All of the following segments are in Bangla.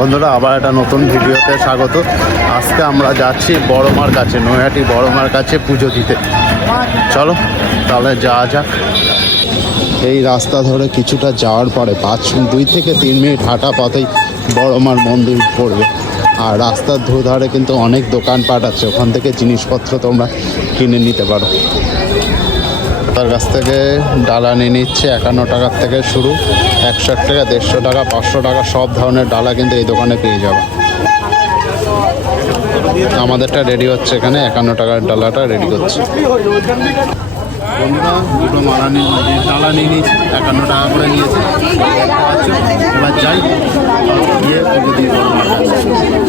বন্ধুরা আবার একটা নতুন ভিডিওতে স্বাগত। আজকে আমরা যাচ্ছি বড়মার কাছে, নৈহাটি বড়মার কাছে পুজো দিতে। চলো তাহলে যাওয়া যাক। এই রাস্তা ধরে কিছুটা যাওয়ার পরে 2 থেকে 3 মিনিট হাঁটা পথেই বড়মার মন্দির পড়বে। আর রাস্তার দুধারে কিন্তু অনেক দোকানপাট আছে, ওখান থেকে জিনিসপত্র তোমরা কিনে নিতে পারো। তার কাছ থেকে ডালা নিয়ে নিচ্ছে 51 টাকার থেকে শুরু, 160 টাকা, 150 টাকা, 500 টাকা, সব ধরনের ডালা কিন্তু এই দোকানে পেয়ে যাবে। আমাদেরটা রেডি হচ্ছে, এখানে 51 টাকার ডালাটা রেডি করছে। বন্ধুরা দুটো ডালা নিয়ে নিয়েছি, 51 টাকা করে নিয়েছে। এবার যাই গিয়ে পুজো দিয়ে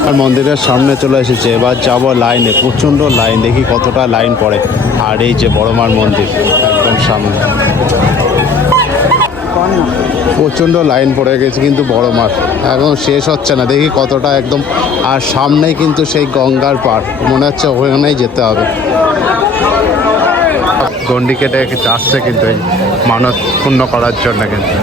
আর মন্দিরের সামনে চলে এসেছে। এবার যাবো লাইনে, প্রচণ্ড লাইন, দেখি কতটা লাইন পড়ে। আর এই যে বড়মার মন্দির একদম সামনে, প্রচণ্ড লাইন পড়ে গেছে কিন্তু বড়মার এখন শেষ হচ্ছে না, দেখি কতটা একদম। আর সামনেই কিন্তু সেই গঙ্গার পাড়, মনে হচ্ছে ওখানেই যেতে হবে। গন্ডি কেটে আসছে কিন্তু এই মানত পূর্ণ করার জন্য কিন্তু।